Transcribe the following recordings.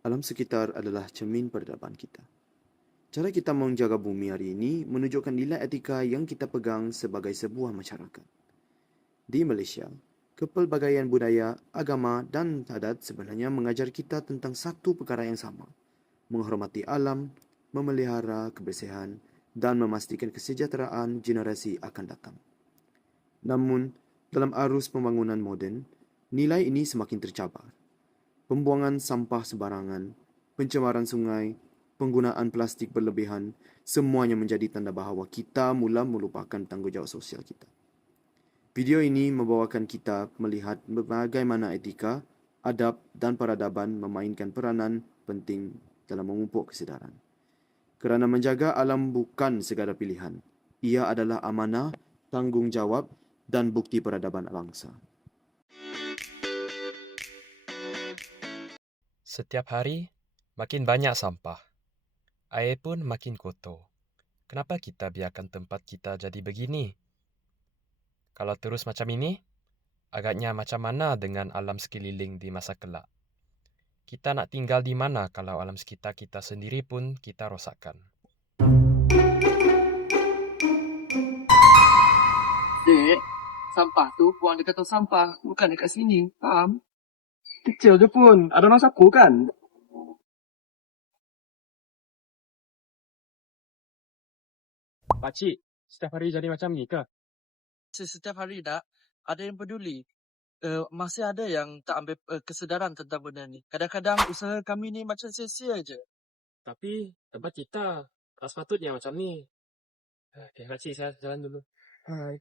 Alam sekitar adalah cermin peradaban kita. Cara kita menjaga bumi hari ini menunjukkan nilai etika yang kita pegang sebagai sebuah masyarakat. Di Malaysia, kepelbagaian budaya, agama dan adat sebenarnya mengajar kita tentang satu perkara yang sama, menghormati alam, memelihara kebersihan dan memastikan kesejahteraan generasi akan datang. Namun, dalam arus pembangunan moden, nilai ini semakin tercabar. Pembuangan sampah sembarangan, pencemaran sungai, penggunaan plastik berlebihan, semuanya menjadi tanda bahawa kita mula melupakan tanggungjawab sosial kita. Video ini membawakan kita melihat bagaimana etika, adab dan peradaban memainkan peranan penting dalam memupuk kesedaran. Kerana menjaga alam bukan sekadar pilihan. Ia adalah amanah, tanggungjawab dan bukti peradaban bangsa. Setiap hari, makin banyak sampah. Air pun makin kotor. Kenapa kita biarkan tempat kita jadi begini? Kalau terus macam ini, agaknya macam mana dengan alam sekeliling di masa kelak? Kita nak tinggal di mana kalau alam sekitar kita sendiri pun kita rosakkan? Dek, sampah tu buang dekat tong sampah, bukan dekat sini. Faham? Kecil je pun. Ada orang sapu kan? Pakcik, setiap hari jadi macam ni ke? Setiap hari tak, ada yang peduli. Masih ada yang tak ambil kesedaran tentang benda ni. Kadang-kadang usaha kami ni macam sia-sia je. Tapi tempat kita tak sepatutnya macam ni. Okay, pakcik saya jalan dulu. Hai.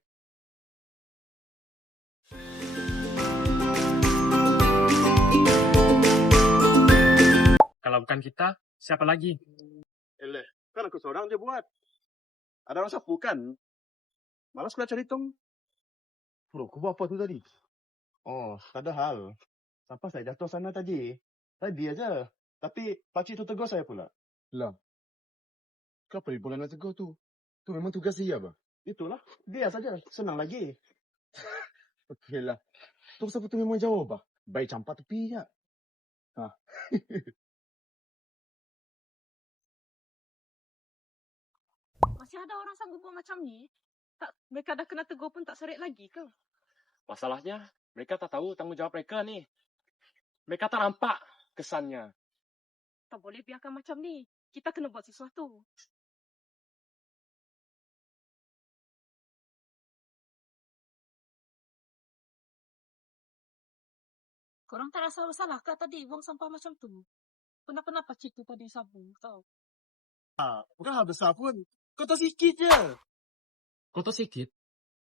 Kalau bukan kita, siapa lagi? Kan aku seorang je buat. Ada orang sapu kan? Malas aku nak cari tong. Bro, aku buat apa tu tadi? Oh, tak ada hal. Sampah saya jatuh sana tadi. Tadi aja. Tapi pakcik tu tegur saya pula. Lah. Kenapa dia boleh nak tegur tu? Tu memang tugas dia, bah. Itulah. Dia saja. Senang lagi. Okeylah. Tu sapu tu memang jauh, bah. Baik campak tepi je. Ha. Masih ada orang sanggup buat macam ni? Tak, mereka dah kena tegur pun tak serik lagi ke? Masalahnya, mereka tak tahu tanggungjawab mereka ni. Mereka tak nampak kesannya. Tak boleh biarkan macam ni. Kita kena buat sesuatu. Korang tak rasa bersalah ke tadi buang sampah macam tu? Kenapa pakcik tu tadi sabu tau? Bukan hal besar pun. Kau tak sikit je. Kotor sikit.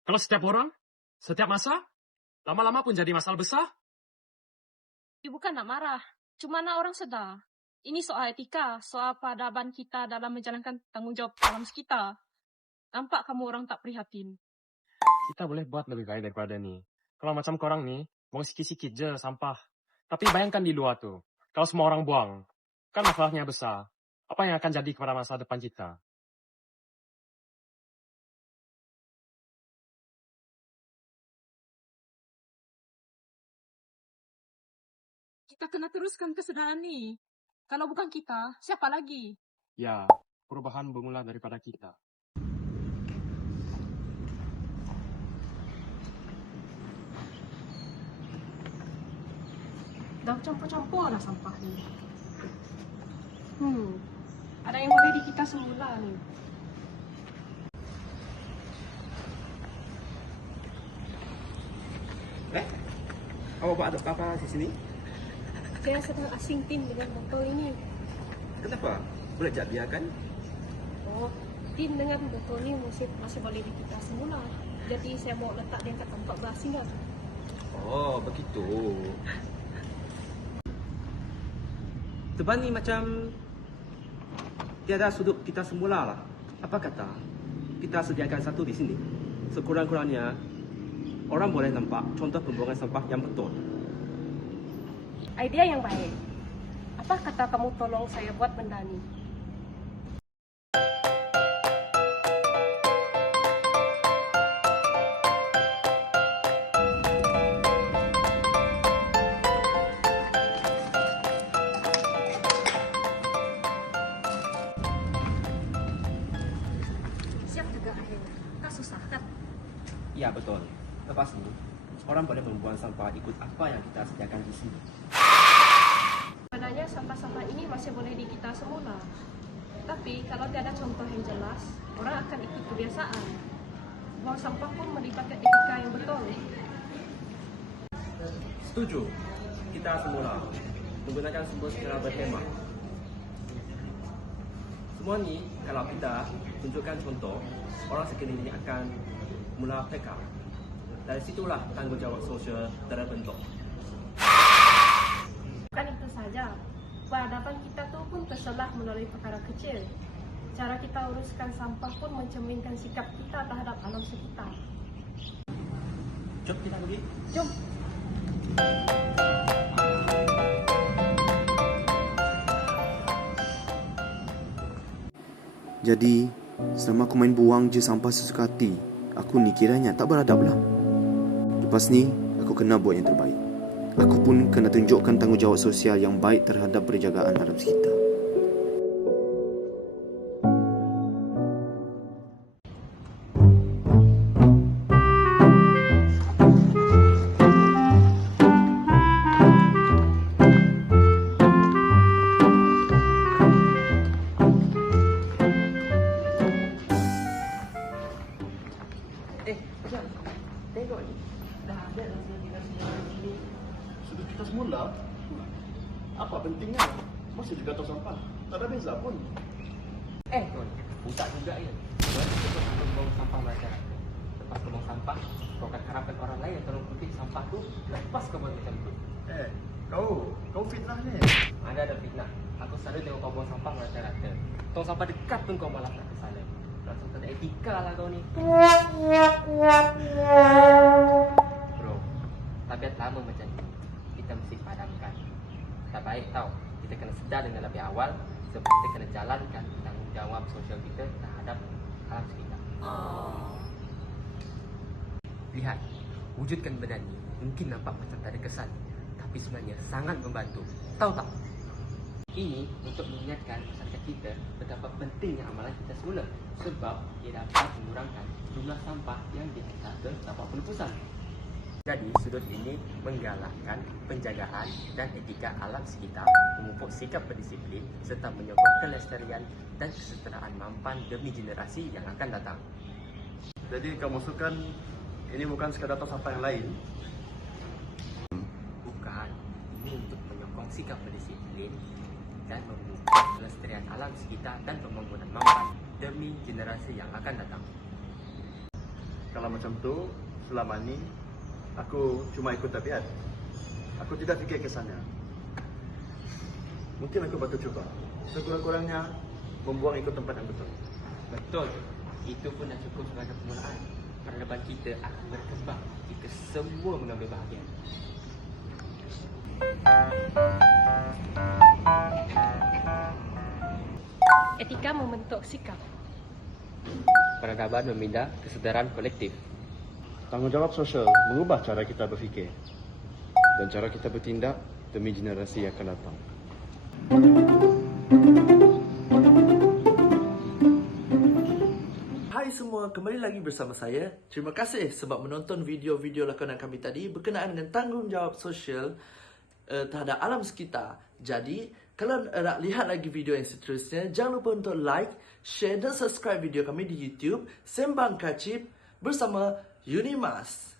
Kalau setiap orang, setiap masa, lama-lama pun jadi masalah besar. Ibu bukan nak marah. Cuma nak orang sedar. Ini soal etika, soal peradaban kita dalam menjalankan tanggungjawab alam sekitar. Nampak kamu orang tak prihatin? Kita boleh buat lebih baik daripada ni. Kalau macam korang ni, buang sikit-sikit je sampah. Tapi bayangkan di luar tu, kalau semua orang buang, kan masalahnya besar. Apa yang akan jadi kepada masa depan kita? Kita kena teruskan kesedaran ni. Kalau bukan kita, siapa lagi? Ya, perubahan bermula daripada kita. Dah campur-campur lah sampah ni. Ada yang boleh di kita semula ni. Awak buat apa di sini? Saya sedang asing tin dengan botol ini. Kenapa? Boleh tak biarkan? Oh, tin dengan botol ni masih boleh di kita semula. Jadi saya mau letak dia kat tempat berasingan. Oh, begitu. Teban ni macam tiada sudut kita semula lah. Apa kata kita sediakan satu di sini. Sekurang-kurangnya orang boleh nampak contoh pembuangan sampah yang betul. Idea yang baik. Apa kata kamu tolong saya buat benda ni? Ya, betul. Lepas ni, orang boleh membuang sampah ikut apa yang kita sediakan di sini. Sebenarnya sampah-sampah ini masih boleh di kita semula. Tapi kalau tiada contoh yang jelas, orang akan ikut kebiasaan. Buang sampah pun melibatkan etika yang betul. Setuju. Kita semula menggunakan sumber secara berhemat. Semua ni, kalau kita tunjukkan contoh, orang sekeliling akan mula peka. Dari situlah tanggungjawab sosial terbentuk. Bukan itu saja, peradaban kita tu pun terselah melalui perkara kecil. Cara kita uruskan sampah pun mencerminkan sikap kita terhadap alam sekitar. Jom kita pergi. Jom! Jadi, selama aku main buang je sampah sesuka hati, aku ni kiranya tak beradab lah. Lepas ni, aku kena buat yang terbaik. Aku pun kena tunjukkan tanggungjawab sosial yang baik terhadap penjagaan alam sekitar. Jom. Tengok ni. Dah ada nasi-nasi yang ini. Sudah kita semula. Apa pentingnya? Masih juga tong sampah. Tak ada beza pun. Tuan. Budak juga ya. Tuan, kita membuang sampah masyarakat. Lepas kau buang sampah, kau akan harapkan orang lain yang tolong putih sampah tu lepas kau buang macam tu. Kau fitnah ni. Ada fitnah. Aku selalu tengok kau buang sampah masyarakat. Tong sampah dekat pun kau malah tak kesalahan. Rasa tak ada etika lah kau ni. Bro, tabiat lama macam ni. Kita mesti padamkan. Tak baik tau. Kita kena sedar dengan lebih awal sebab kita kena jalankan tanggungjawab sosial kita terhadap alam sekitar. Lihat, wujudkan benda ni mungkin nampak macam tak ada kesan, tapi sebenarnya sangat membantu. Tahu tak? Ini untuk mengingatkan masyarakat kita betapa pentingnya amalan kita semula sebab ia dapat mengurangkan jumlah sampah yang dihantar ke tempat pelupusan. Jadi, sudut ini menggalakkan penjagaan dan etika alam sekitar, memupuk sikap berdisiplin serta menyokong kelestarian dan kesejahteraan mampan demi generasi yang akan datang. Jadi kau maksudkan ini bukan sekadar tong sampah yang lain? Bukan, ini untuk menyokong sikap berdisiplin dan memupuk kelestarian alam sekitar dan pembangunan mampan demi generasi yang akan datang. Kalau macam tu, selama ni aku cuma ikut tabiat. Aku tidak fikir ke sana. Mungkin aku patut cuba. Sekurang-kurangnya membuang ikut tempat yang betul. Betul, itu pun dah cukup sebagai permulaan. Peradaban kita akan berkembang jika semua mengambil bahagian. Etika membentuk sikap. Peradaban meminda kesedaran kolektif. Tanggungjawab sosial mengubah cara kita berfikir. Dan cara kita bertindak demi generasi yang akan datang. Hai semua, kembali lagi bersama saya. Terima kasih sebab menonton video-video lakonan kami tadi berkenaan dengan tanggungjawab sosial terhadap alam sekitar. Jadi, kalau nak lihat lagi video yang seterusnya, jangan lupa untuk like, share dan subscribe video kami di YouTube Sembang Kacip bersama Unimas.